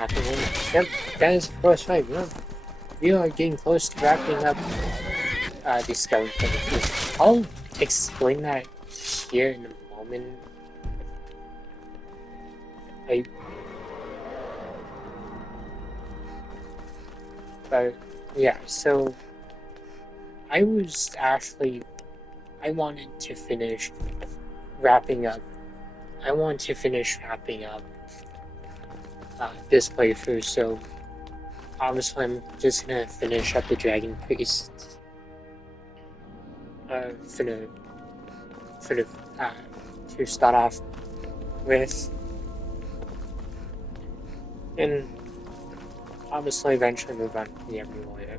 happening. Yep, that is of course right. We are getting close to wrapping up the Skyrim thing. I'll explain that here in a moment. I, but yeah, so I was actually I wanted to finish wrapping up. I want to finish wrapping up this playthrough, so obviously I'm just gonna finish up the Dragon Priest. Finna uh, to start off with, and obviously eventually move on to the Emulator.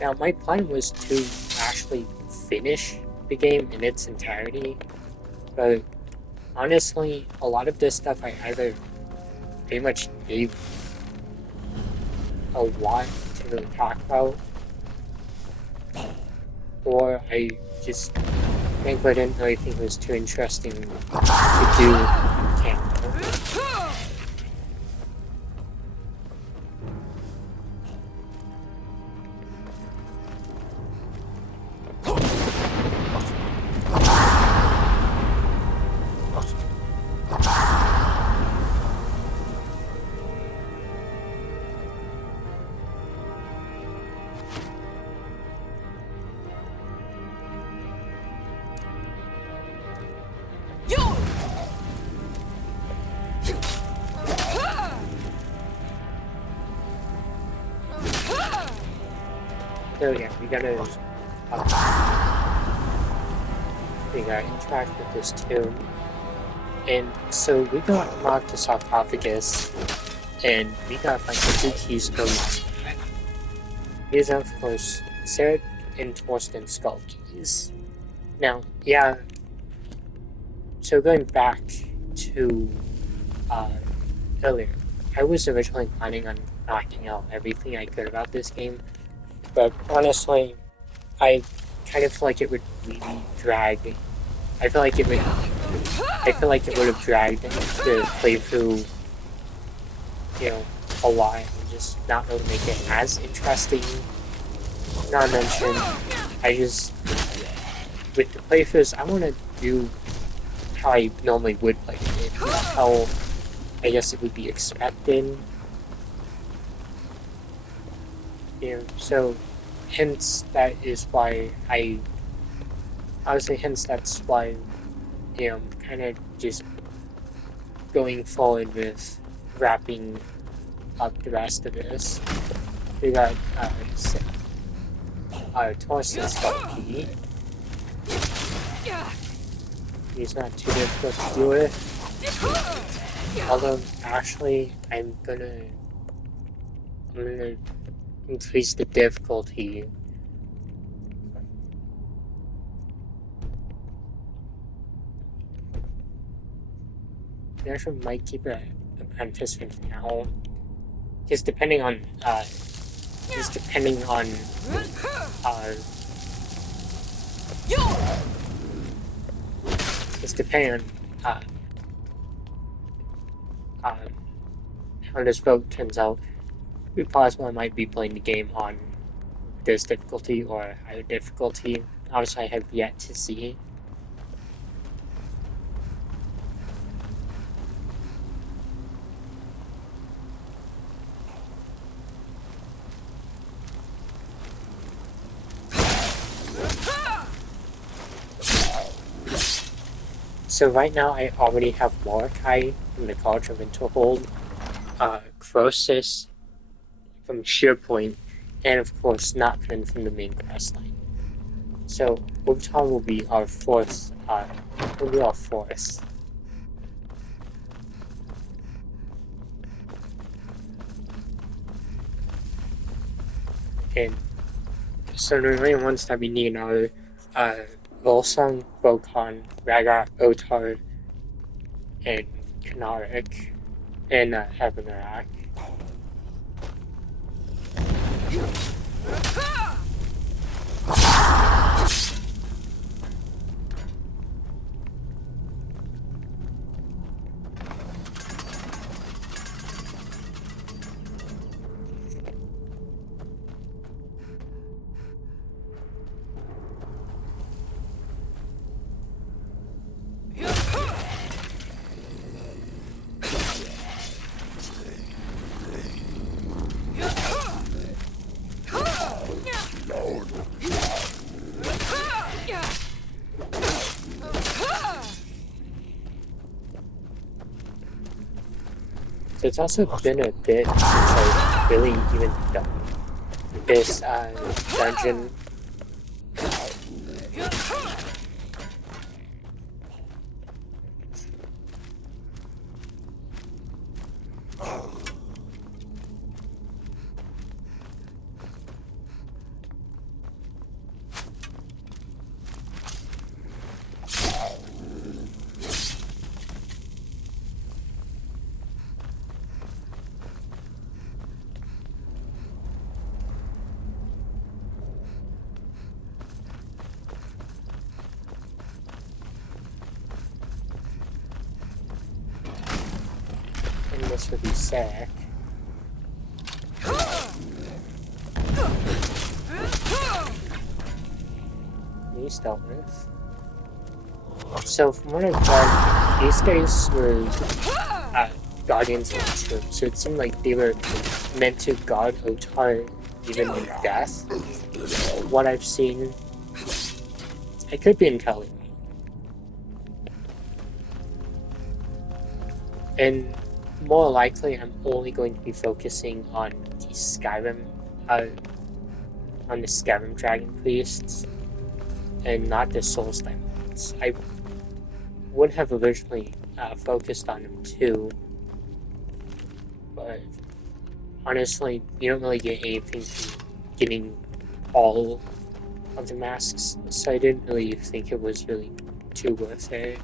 Now, my plan was to actually finish the game in its entirety, but honestly, a lot of this stuff I either pretty much gave a lot to really talk about, or I just frankly didn't really think it was too interesting to do on camera. So yeah, we gotta interact with this too. And so we got unlocked the sarcophagus, and we got like the two keys to unlock that. These are of course Sarah and Torsten skull keys. Now, yeah, so going back to earlier, I was originally planning on knocking out everything I could about this game, but honestly, I kind of feel like it would really drag. I feel like it would. I feel like it would have dragged the playthrough, a lot, and just not really make it as interesting. Not to mention, I just with the playthroughs, I want to do how I normally would play it, how I guess it would be expected. So hence that is why hence that's why I'm kind of just going forward with wrapping up the rest of this. We got Torsten's key. He's not too difficult to deal with. Although actually I'm gonna increase the difficulty. I actually might keep an apprentice for now. Just depending on uh just depending on uh just depending on uh how this vote turns out. We possibly might be playing the game on this difficulty or higher difficulty. Obviously I have yet to see. So right now I already have Mordecai from the College of Winterhold, Croesus from SharePoint, and of course Notman from the main quest line. So Obton will be our fourth. And so the remaining ones that we need are Volsung, Bokon, Ragar, Otar, and Kanarik, and Habenarak. it's also been a bit since I've really even done this dungeon. And this would be Sack. He's dealt with. So from what I've read, these guys were guardians of the tomb, so it seemed like they were meant to guard Otar even in death. What I've seen, I could be entirely wrong. And more likely, I'm only going to be focusing on the Skyrim, Dragon Priests, and not the Soulstone ones. I would have originally focused on them too, but honestly, you don't really get anything from getting all of the masks, so I didn't really think it was really too worth it.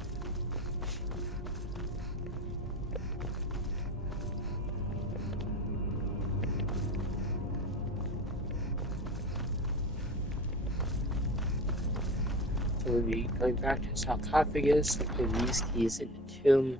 So we'll be going back to sarcophagus and putting these keys in the tomb.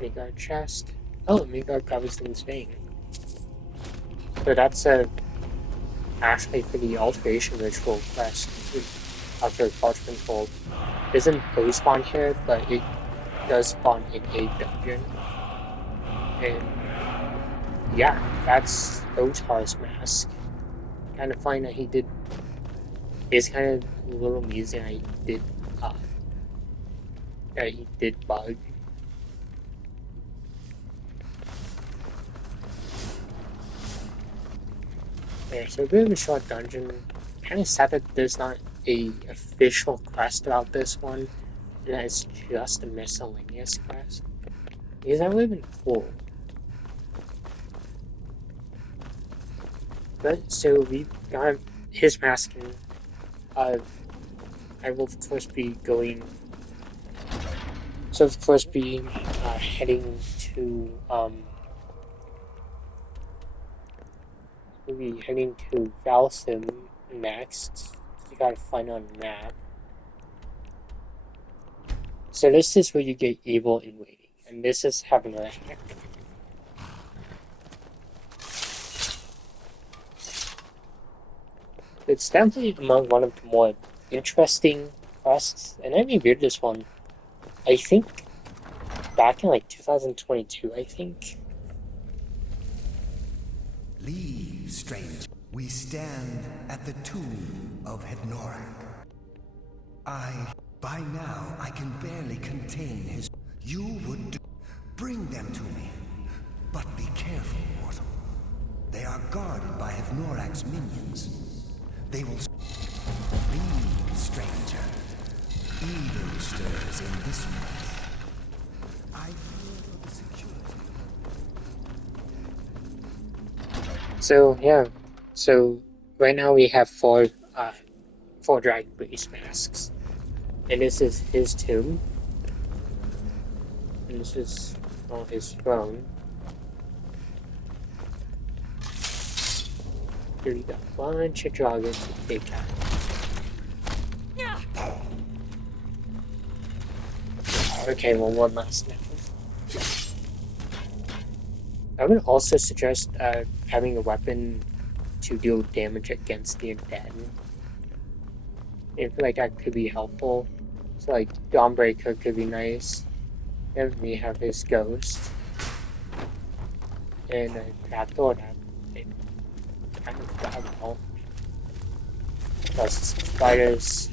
Midgard chest. Oh, Midgard Gobliston's vein. So that's actually for the alteration ritual quest after Parchment Fold. Isn't post-spawn here, but it does spawn in a dungeon. And yeah, that's Otar's mask. Kind of funny that he did. It's kind of a little amusing that he did bug. Yeah, so a bit of a short dungeon. Kind of sad that there's not a official quest about this one, and that it's just a miscellaneous quest. Because that would have been cool. But so we got his mask, and I will of course be going. So of course, be heading to we'll be heading to Valsim next. You gotta find on the map. So this is where you get evil in waiting, and this is having a hack. It's definitely among one of the more interesting quests, and I reviewed this one, I think, back in like 2022, I think. Leave, stranger. We stand at the tomb of Hednorak. By now, I can barely contain his... You would do... Bring them to me. But be careful, mortal. They are guarded by Hednorak's minions. They will... Leave, stranger. Evil stirs in this place. I fear for the security. So yeah, so right now we have 4 Dragon Priest masks. And this is his tomb. And this is his throne. Here we got a bunch of dragons to take out. Okay, well, one last now. I would also suggest having a weapon to deal damage against the undead. I feel like that could be helpful. So, like, Dawnbreaker could be nice. Then we have his ghost. And Trapdoor, that it kind of valuable. Plus spiders,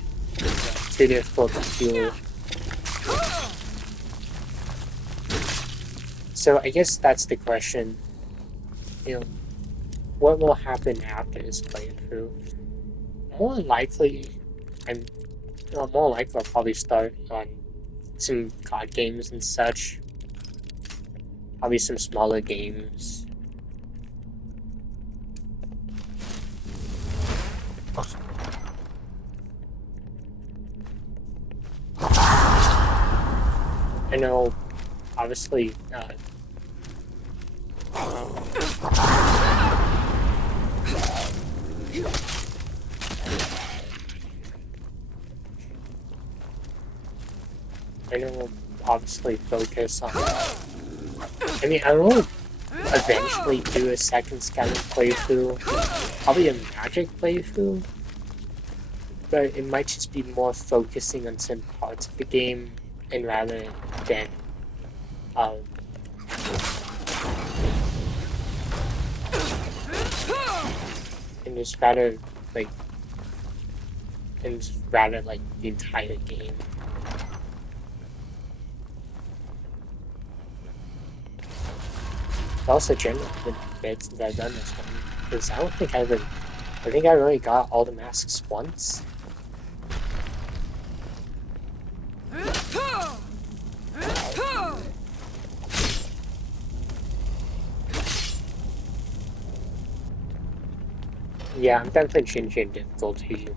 too difficult to deal. So I guess that's the question. You know, what will happen after this playthrough? More likely, more likely I'll probably start on some COD games and such. Probably some smaller games. I know, obviously, focus on. I mean, I will eventually do a second Skyrim playthrough, probably a Magic playthrough, but it might just be more focusing on some parts of the game, and rather than and just rather like the entire game. It's also generally been a bit since I've done this one, because I think I really got all the masks once. Yeah, I'm definitely changing difficulty.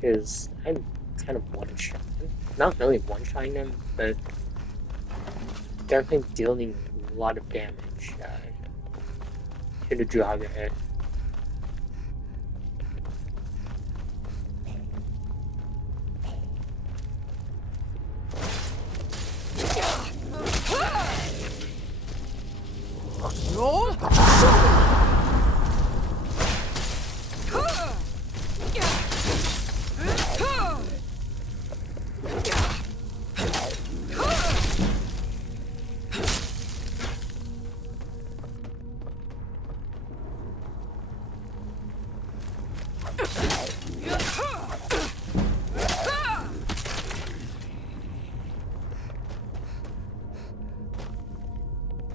Because I'm kind of one-shotting. Not really one-shotting them, but definitely dealing a lot of damage to the Draga. Roll.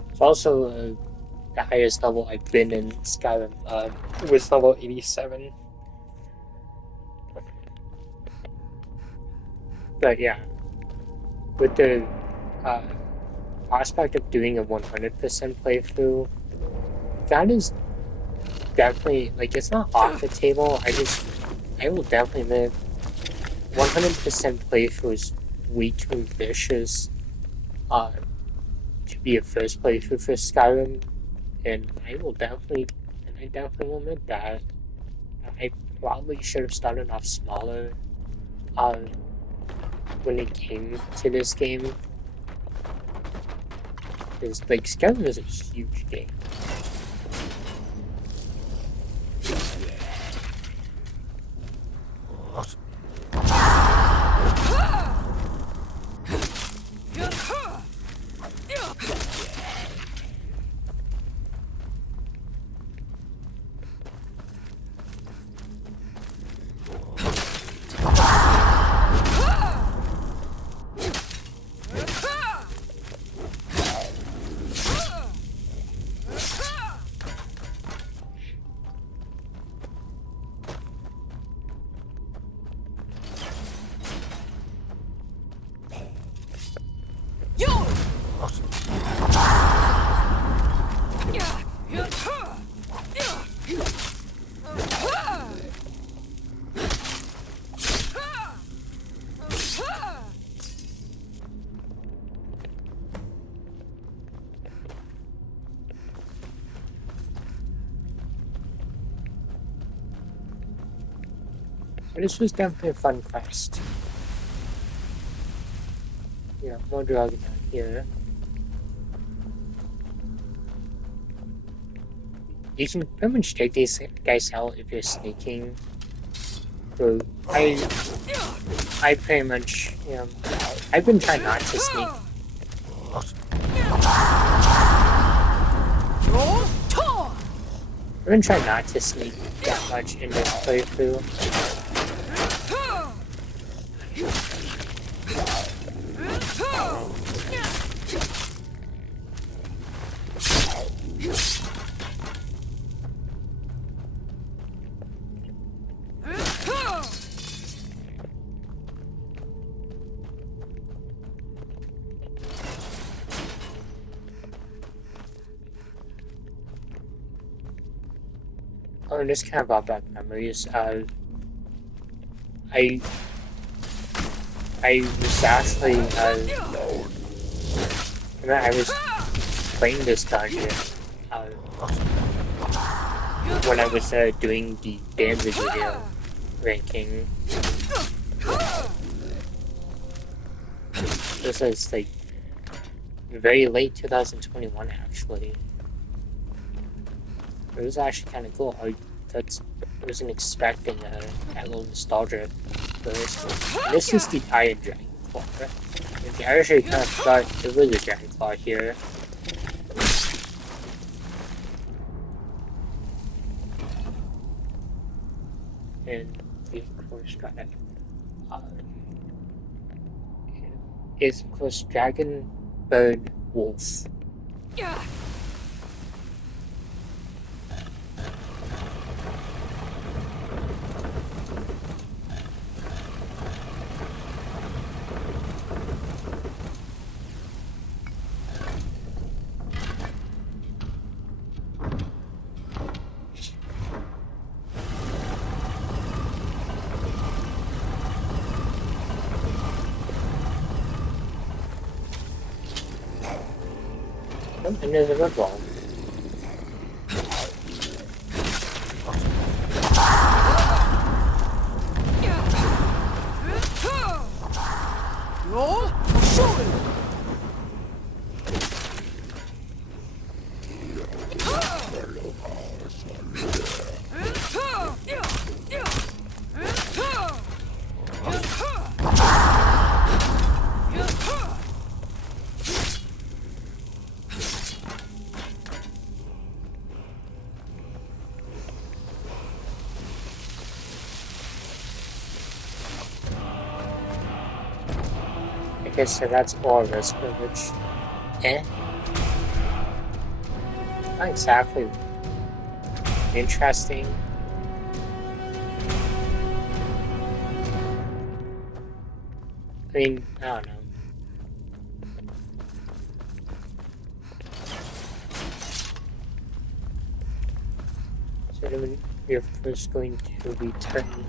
It's also the highest level I've been in Skyrim was level 87. But yeah, with the prospect of doing a 100% playthrough, that is definitely, like, it's not off the table. I will definitely admit 100% playthrough is way too ambitious to be a first playthrough for Skyrim, and I definitely will admit that I probably should have started off smaller when it came to this game, because like Skyrim is a huge game. But this was definitely a fun quest. Yeah, more dragon down here. You can pretty much take these guys out if you're sneaking. So I pretty much, I've been trying not to sneak. I've been trying not to sneak that much in this playthrough. Oh, and this kind of brought back memories. I was actually I was playing this dungeon when I was doing the bandage video ranking. This is like very late 2021 actually. It was actually kind of cool. I wasn't expecting that little nostalgia burst. And this is the Iron Dragon Claw. I actually kind of forgot there was a Dragon Claw here. And we of course got it. Is of course Dragon, Bird, Wolf. And there's a red ball. Roll, shoot! Okay, so that's all risk which not exactly interesting. I mean, I don't know. So then we're first going to return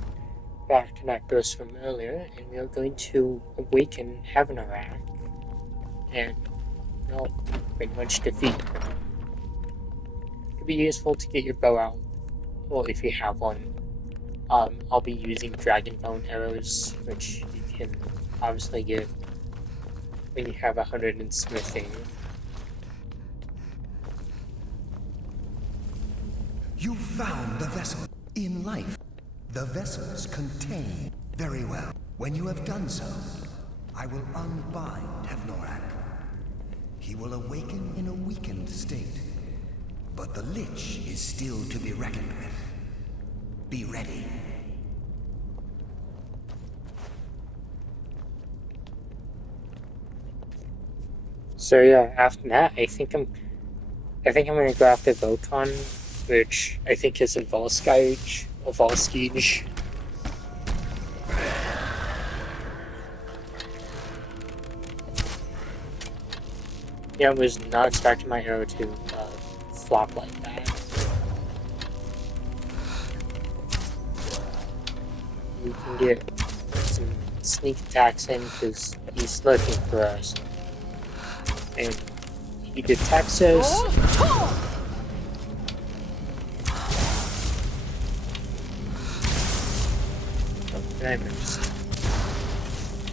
back to that ghost from earlier, and we are going to awaken Heavenarak and pretty much defeat her. It'd be useful to get your bow out, well, if you have one. I'll be using dragon bone arrows, which you can obviously get when you have 100 in smithing. You found the vessel. In life, the vessels contain. Very well. When you have done so, I will unbind Hevnorak. He will awaken in a weakened state. But the Lich is still to be reckoned with. Be ready. So yeah, after that, I think I'm gonna go after Voltron, which I think is a Volskige. Yeah, I was not expecting my arrow to flop like that. We can get some sneak attacks in because he's looking for us. And he detects us. nightmares.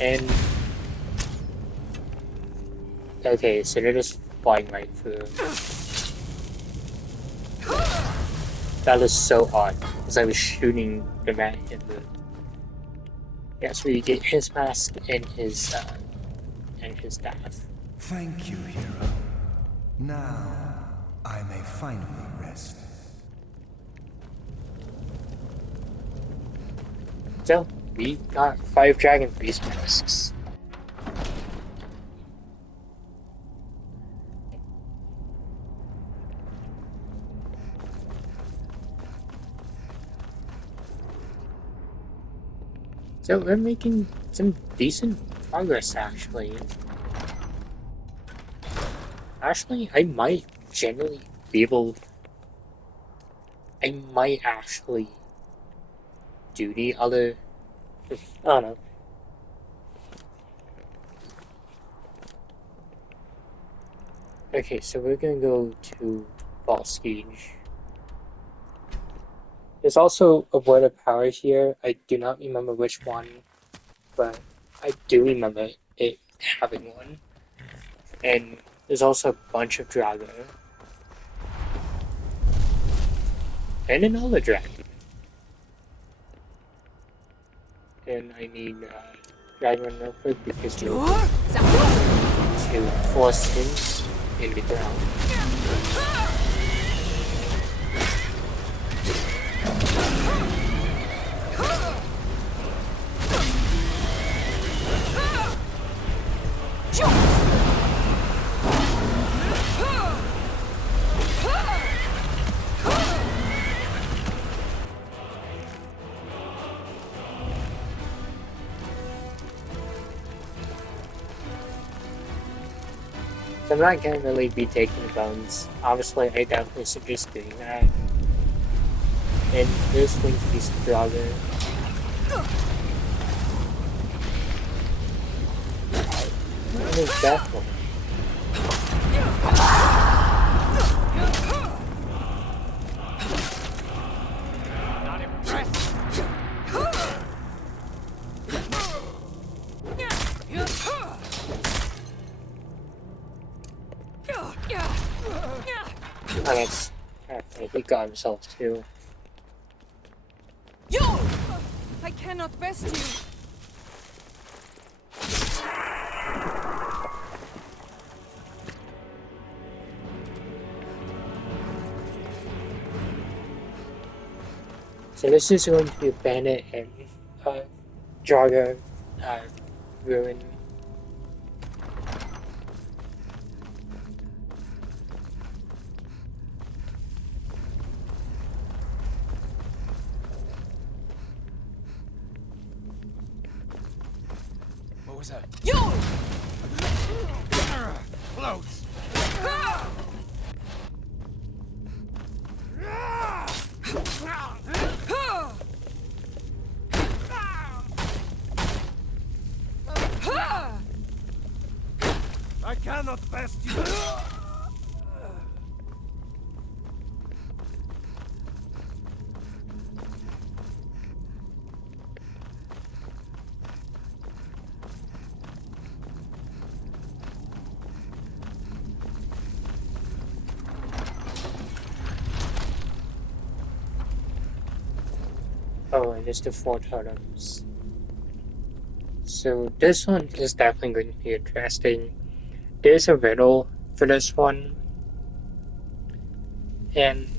And okay, so they're just flying right through. That is so odd, because I was shooting the man in the. Yes, we get his mask and his staff. Thank you, hero. Now, I may finally rest. So we got 5 dragon face masks. So we're making some decent progress, actually. Actually, I might generally be able. I might actually do the other. I don't know. Okay, so we're gonna go to False Gauge. There's also a word of power here. I do not remember which one, but I do remember it having one. And there's also a bunch of Drago. And another Dragon. And I need Dragon real quick because you to force things in the ground. So I'm not gonna really be taking the bones. Obviously, I definitely suggest doing that. And there's going to be some Drago. What is that one? Not impressed. Oh, that's okay, he got himself too. Yo! I cannot best you. So this is going to be a bandit and Drago uh, ruin. What was that? Yo! Close. I cannot best you. Oh, and there's the 4 totems. So this one is definitely going to be interesting. There's a riddle for this one, and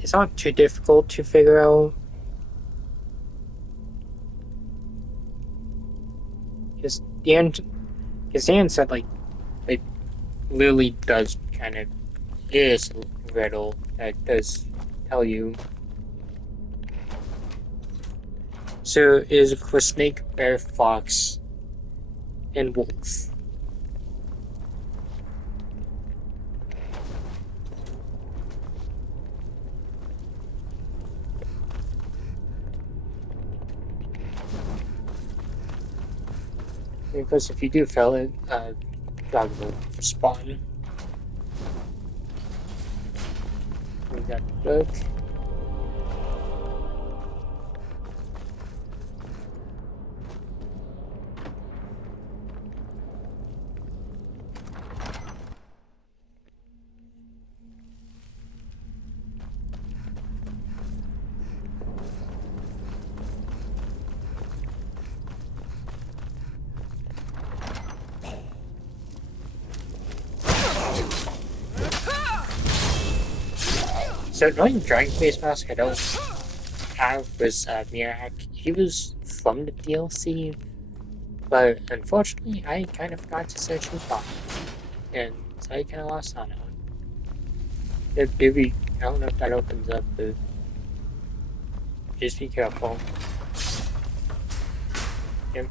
it's not too difficult to figure out. Because Dan said like it literally does kind of is a riddle that does tell you. So it is for snake, bear, fox, and wolf. Because if you do fail it, dragon will spawn. We got the book. So the only dragon face mask I don't have was Mirak. He was from the DLC, but unfortunately I kind of forgot to search his body, and so I kind of lost on that one. Maybe I don't know if that opens up, but just be careful. Yep.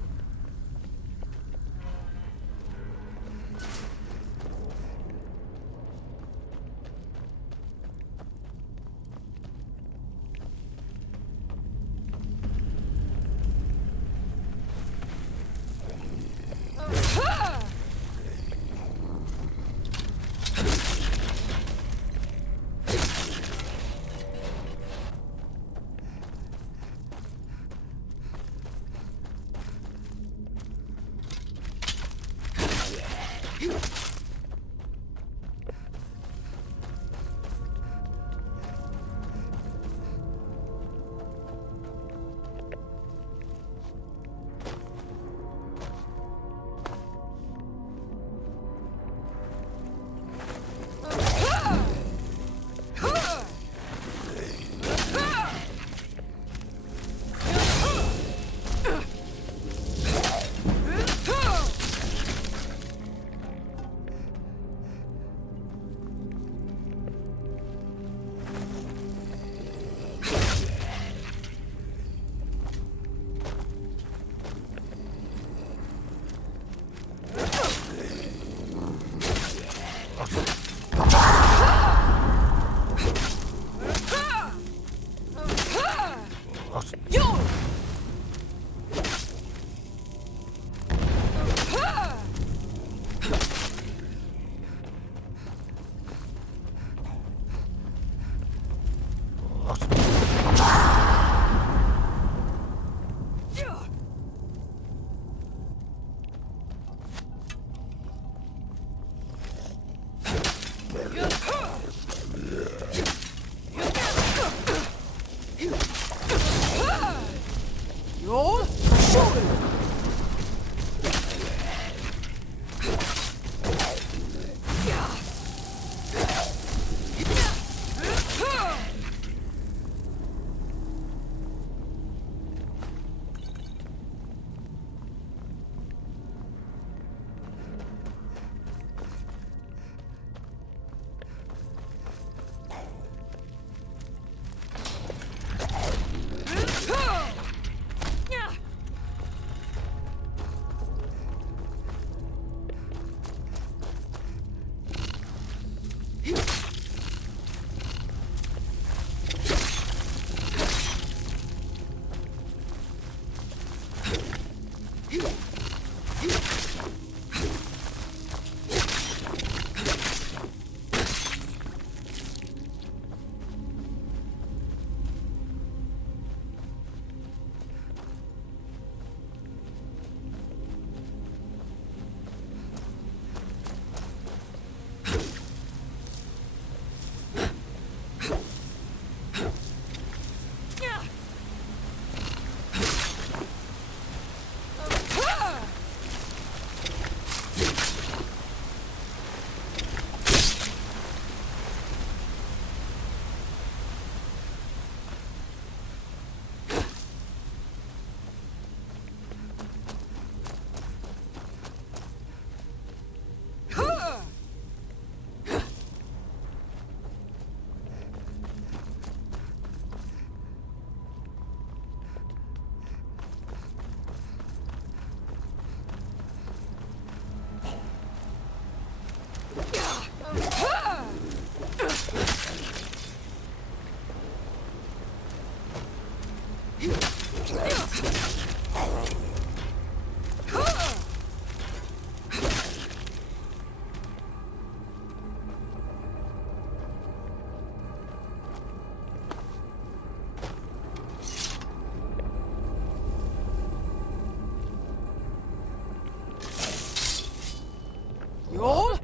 Oh,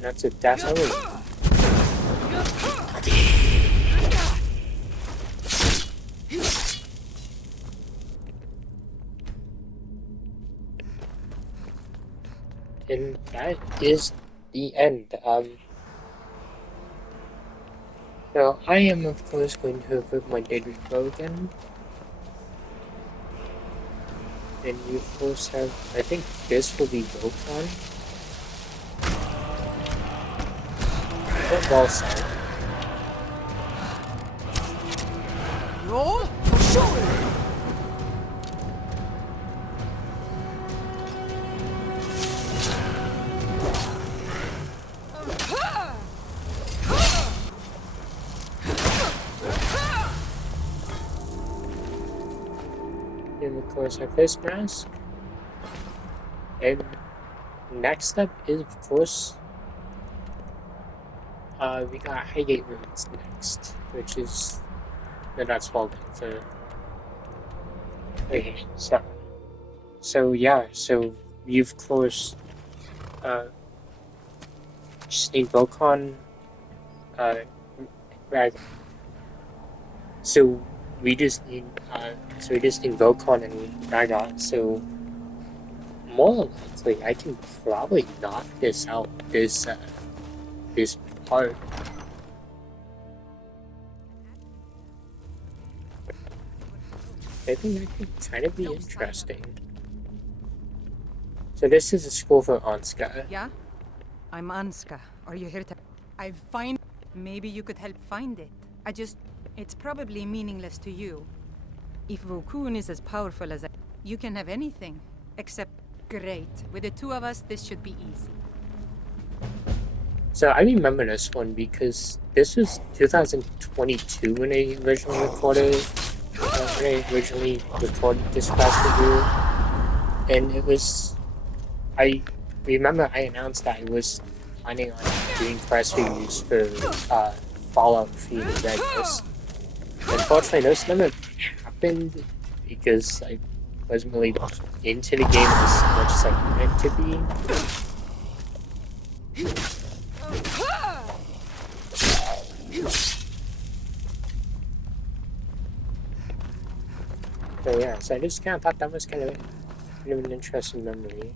that's a definitely. And that is the end. So I am of course going to equip my daily bow again. And you of course have, I think this will be Volcon. What well said. Roll. Shoot. And of course our face mask. And next up is of course we got Highgate Ruins next, which is no, that's Walden. So okay, so yeah, so we of course uh just need Volcon uh right. So we just need Volcon and Ragot. So more likely I can probably knock this out this part. I think that could kind of be interesting. So this is a school for Anska. Yeah? I'm Anska. Are you here to... I find... Maybe you could help find it. It's probably meaningless to you. If Vokun is as powerful as I... You can have anything. Except... Great. With the two of us, this should be easy. So I remember this one because this was 2022 when I originally recorded this quest review, and it was I remember I announced that I was planning on doing quest reviews for Fallout 3 and Vegas. Unfortunately, those never happened because I wasn't really into the game as much as I wanted to be. So yeah, so I just kind of thought that was kind of an interesting memory.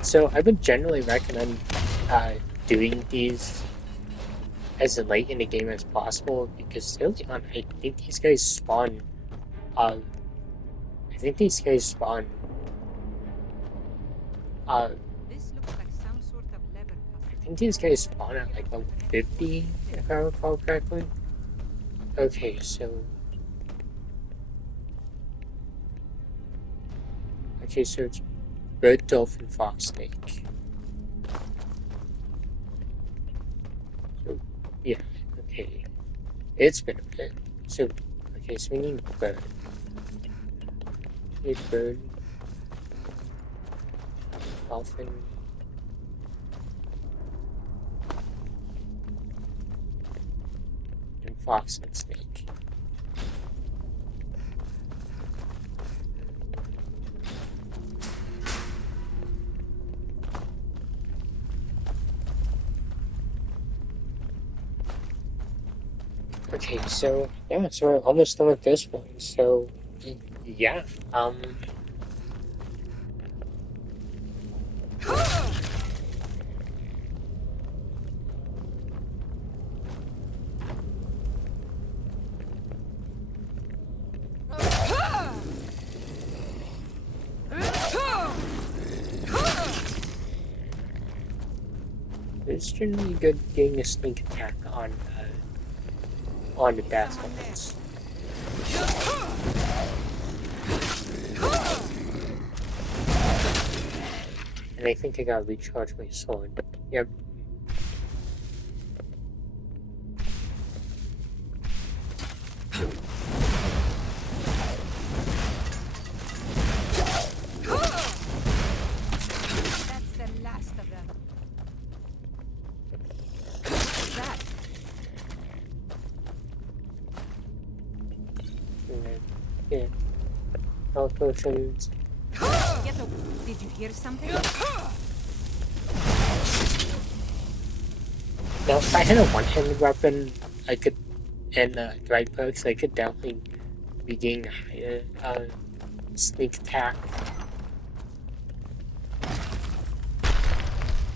So I would generally recommend doing these as late in the game as possible because early on, I think these guys spawn. I think these guys spawn. This looks like some sort of lever puzzle. I think these guys spawn at like level 50, if I recall correctly. Okay, so. Okay, so it's Red Dolphin Fox Snake. So, yeah, okay. It's been a bit. So, okay, so we need bird. Need bird. Dolphin. And fox and snake. Okay, so yeah, so we're almost done with this one. So yeah, it's generally good getting a sneak attack on the battlements. And I think I gotta recharge my sword. Yep. That's the last of them. That. Yeah. health potions. Did you hear something? Now, if I had a one-handed weapon, I could, and right perks, I could definitely be getting a higher sneak attack.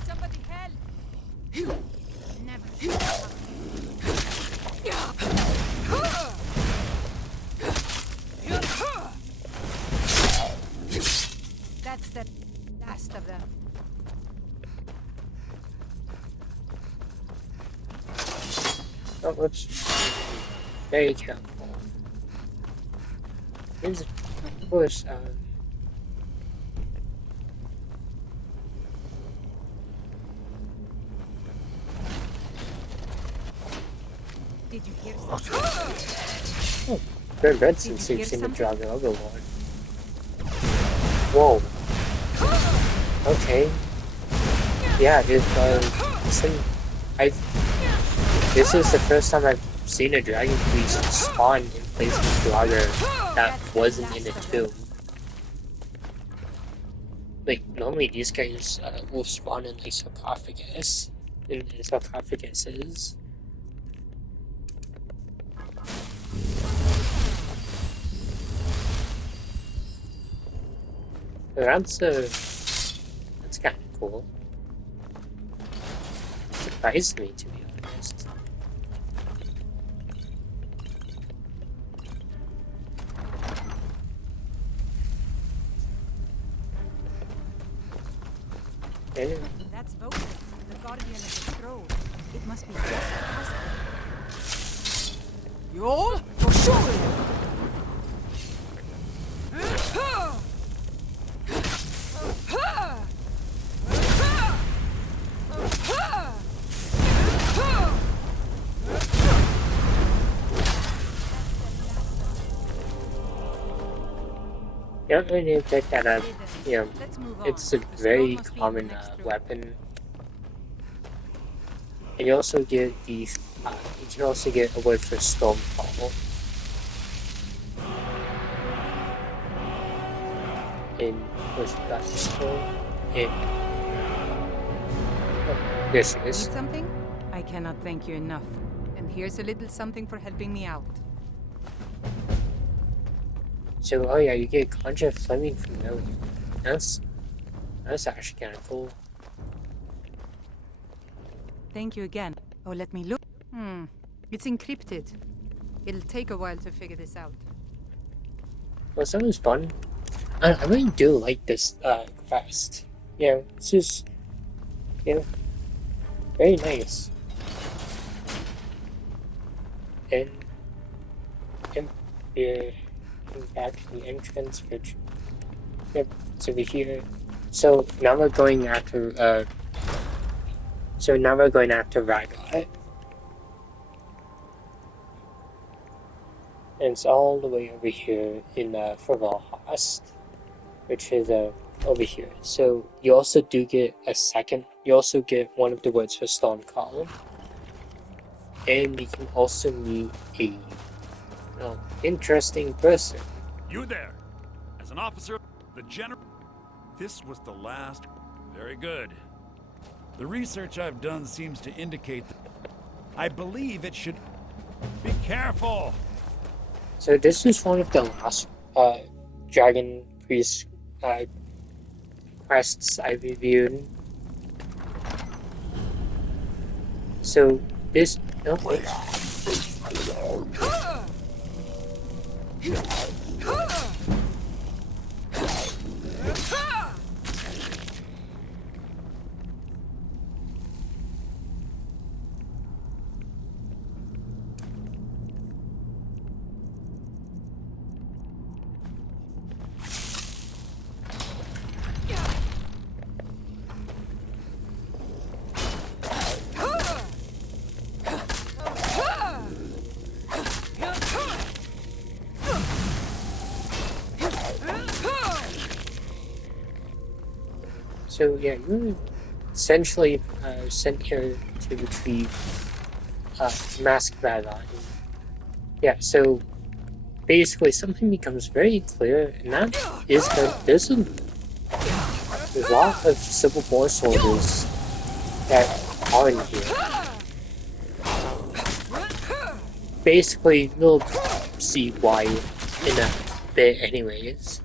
Somebody help! Never. That's the last of them. Oh, let's very careful. Here's, of course, Did you hear something? oh, Red Redson Did you seems hear to something? drive the Overlord. Whoa. Okay. Yeah, this is the first time I've seen a dragon priest spawn in place of a Draugr that wasn't in a tomb. Like, normally these guys will spawn in like sarcophagus, in sarcophaguses. That's kind of cool. Surprised me, to be honest. Anyway, That's Votan, the guardian of the throne. It must be just past him. You all? For sure! you don't really need to pick that up. You know, Let's move on. it's a The scroll very must be in the common next room. weapon. And you also get the, you can also get a word for Stormfall. In, what's that scroll? In, oh, this Need is. something? I cannot thank you enough. And here's a little something for helping me out. So, oh yeah, you get Conjure Fleming Familiar. That's actually kind of cool. Thank you again. Oh, let me look. It's encrypted. It'll take a while to figure this out. Well, that was fun. I really do like this quest. You know, it's just, you know, very nice. And we're back to the entrance, which, yep, it's over here. So now we're going after, Ragot. And it's all the way over here in Fervalhast, which is over here. So you also do get you also get one of the words for Stone Column. And you can also meet a interesting person. You there! As an officer, the general. This was the last. Very good. The research I've done seems to indicate that. I believe it should. Be careful! So this is one of the last Dragon Priest quests I reviewed. So this So yeah, you're essentially sent here to retrieve Mask Vadon. Yeah, so basically something becomes very clear, and that is that there's a lot of Civil War soldiers that are in here. Basically, we'll see why in a bit anyways.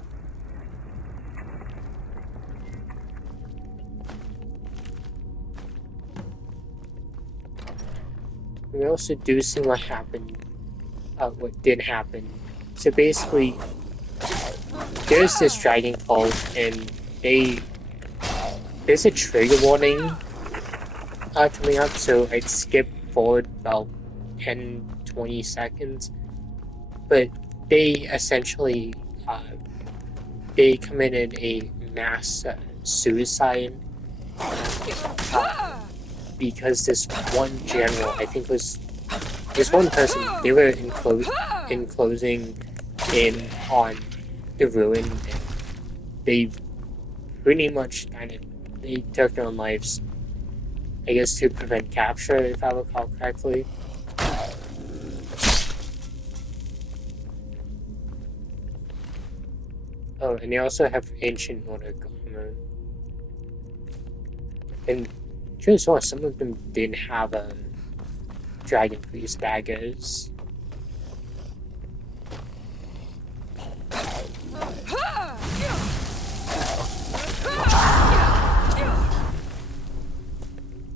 We're also deducing what happened, what did happen. So basically, there's this dragon cult, and there's a trigger warning coming up, so I'd skip forward about 10-20 seconds. But they essentially they committed a mass suicide because this one general, I think was this one person, they were enclosing in on the ruin, and they pretty much they took their own lives, I guess, to prevent capture, if I recall correctly. Oh, and they also have ancient order armor. And true so some of them did have a dragon priest daggers.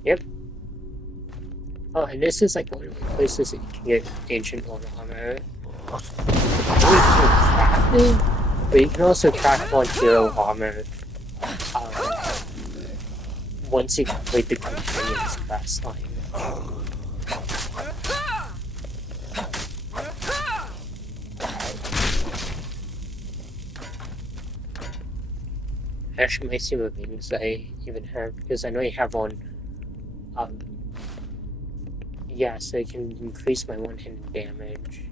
Yep. Oh, and this is like one of the places that you can get ancient order armor. You can craft it, but you can also craft on hero armor once you complete the companion's quest line. Actually, might see what means I even have, because I know you have one. Yeah, so it can increase my one-handed damage.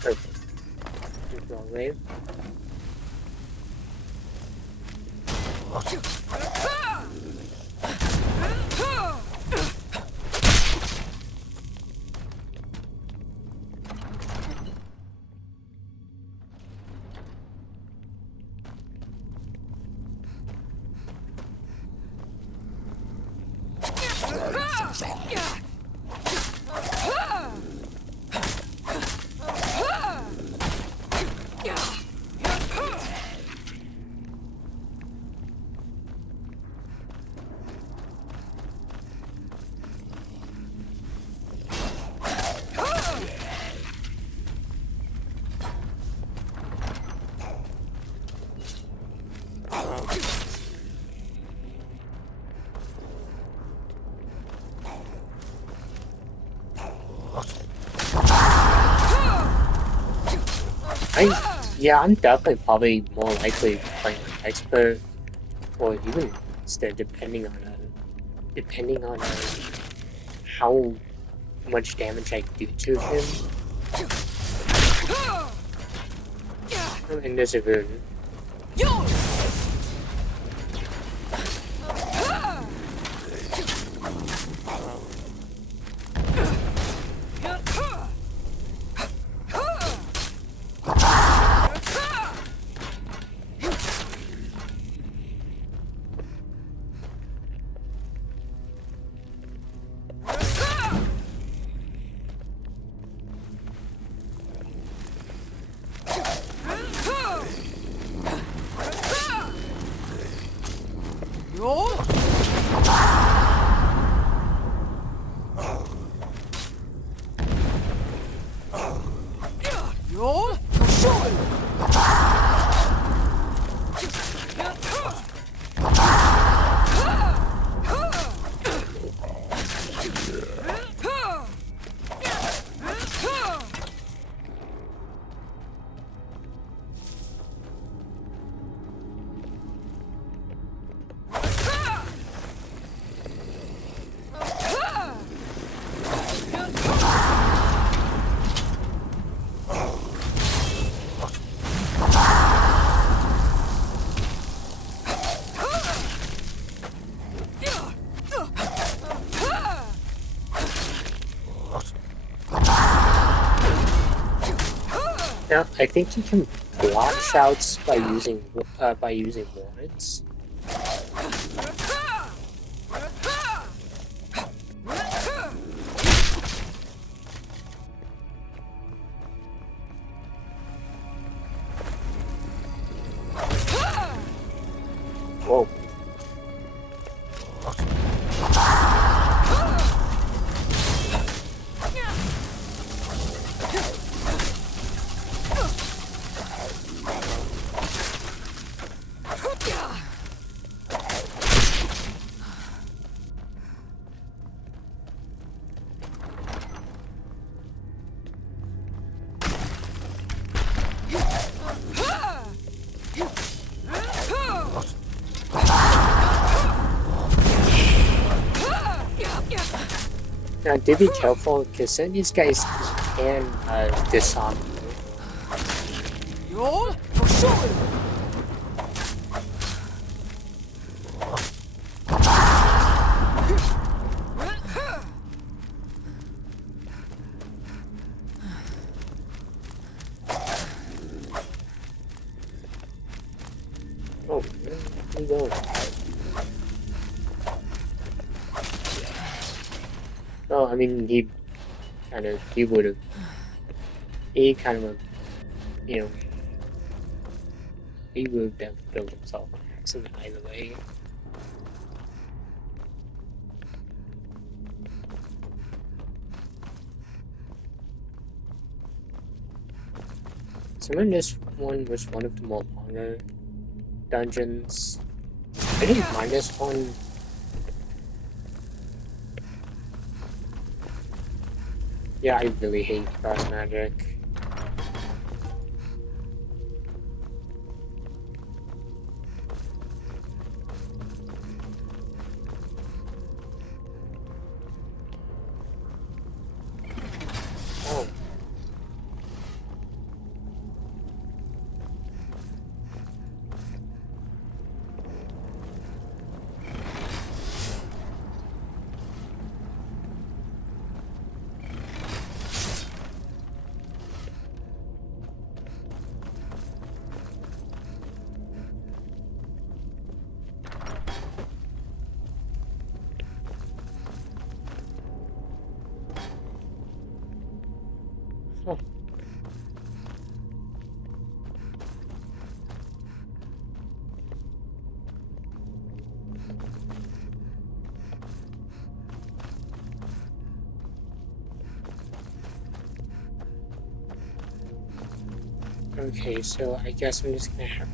Perfect. Wrong way. Yeah, I'm definitely probably more likely playing an expert, or even instead, depending on how much damage I do to him. Oh, and there's a rune. Now, I think you can block shouts by using warrants. Whoa. Now, do be careful, because some of these guys can disarm you. You're for sure. Oh, where are you going? Oh, I mean, he kind of killed himself on accident either way. So when this one was one of the more longer dungeons, I didn't mind this one. Yeah, I really hate cross magic. Oh. Huh. Okay, so I guess I'm just gonna have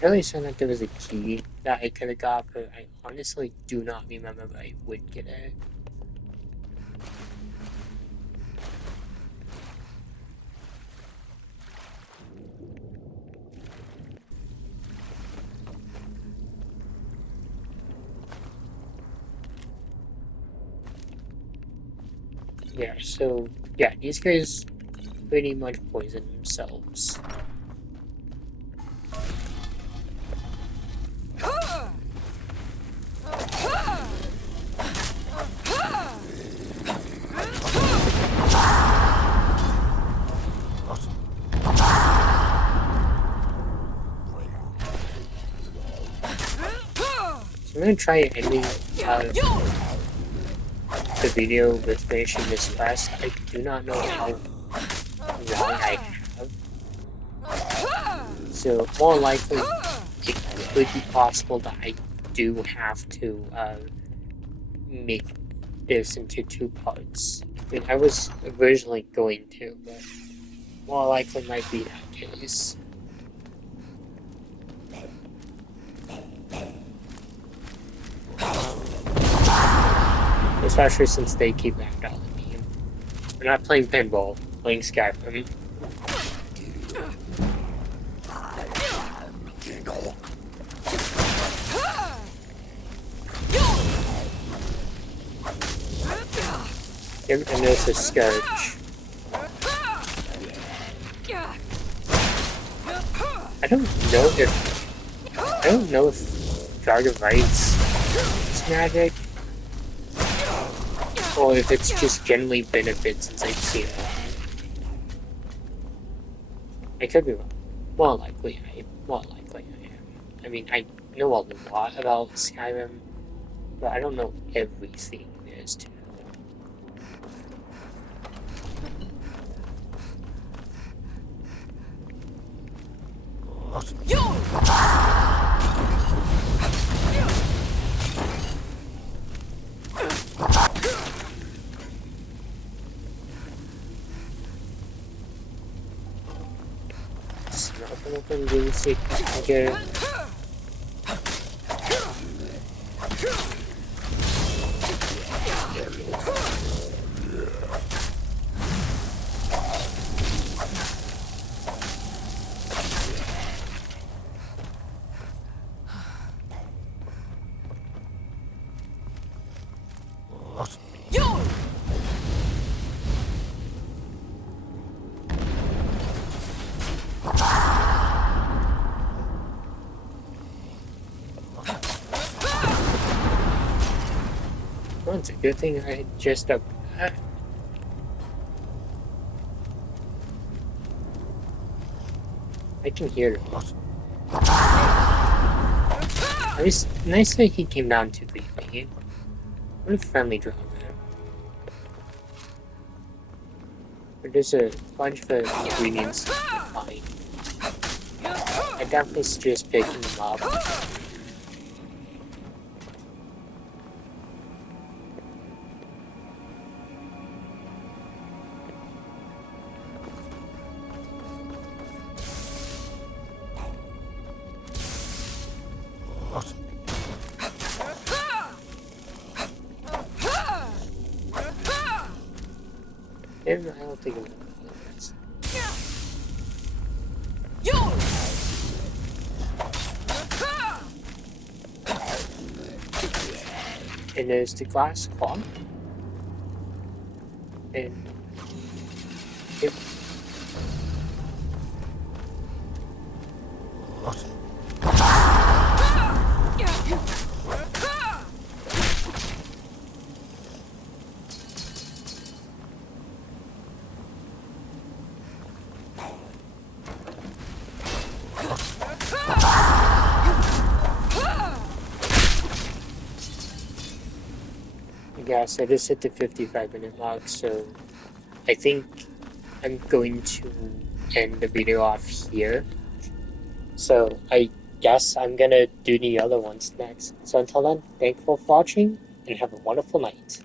really sounded like there was a key that I could have got, but I honestly do not remember if I would get it. Yeah, so yeah, these guys pretty much poison themselves. I'm gonna try ending the video with finishing this quest. I do not know how long I have. So more likely, it could be possible that I do have to make this into 2 parts. I mean, I was originally going to, but more likely might be that case. Especially since they keep after me. We're not playing pinball, playing Skyrim. And there's a scourge. I don't know if Dragon Rights is magic, or if it's just generally been a bit since I've seen it. I could be wrong. More likely I am. I mean, I know a lot about Skyrim, but I don't know everything there is to know. It's not gonna be really sick again. Well, it's a good thing I just I can hear it. At least, nice that he came down to greet me. What a friendly drop, man. But there's a bunch of ingredients to find. I definitely suggest picking them up. I don't think I'm gonna do this. And there's the glass clock. And yep. Yes, I just hit the 55-minute mark, so I think I'm going to end the video off here. So I guess I'm gonna do the other ones next. So until then, thank you for watching and have a wonderful night.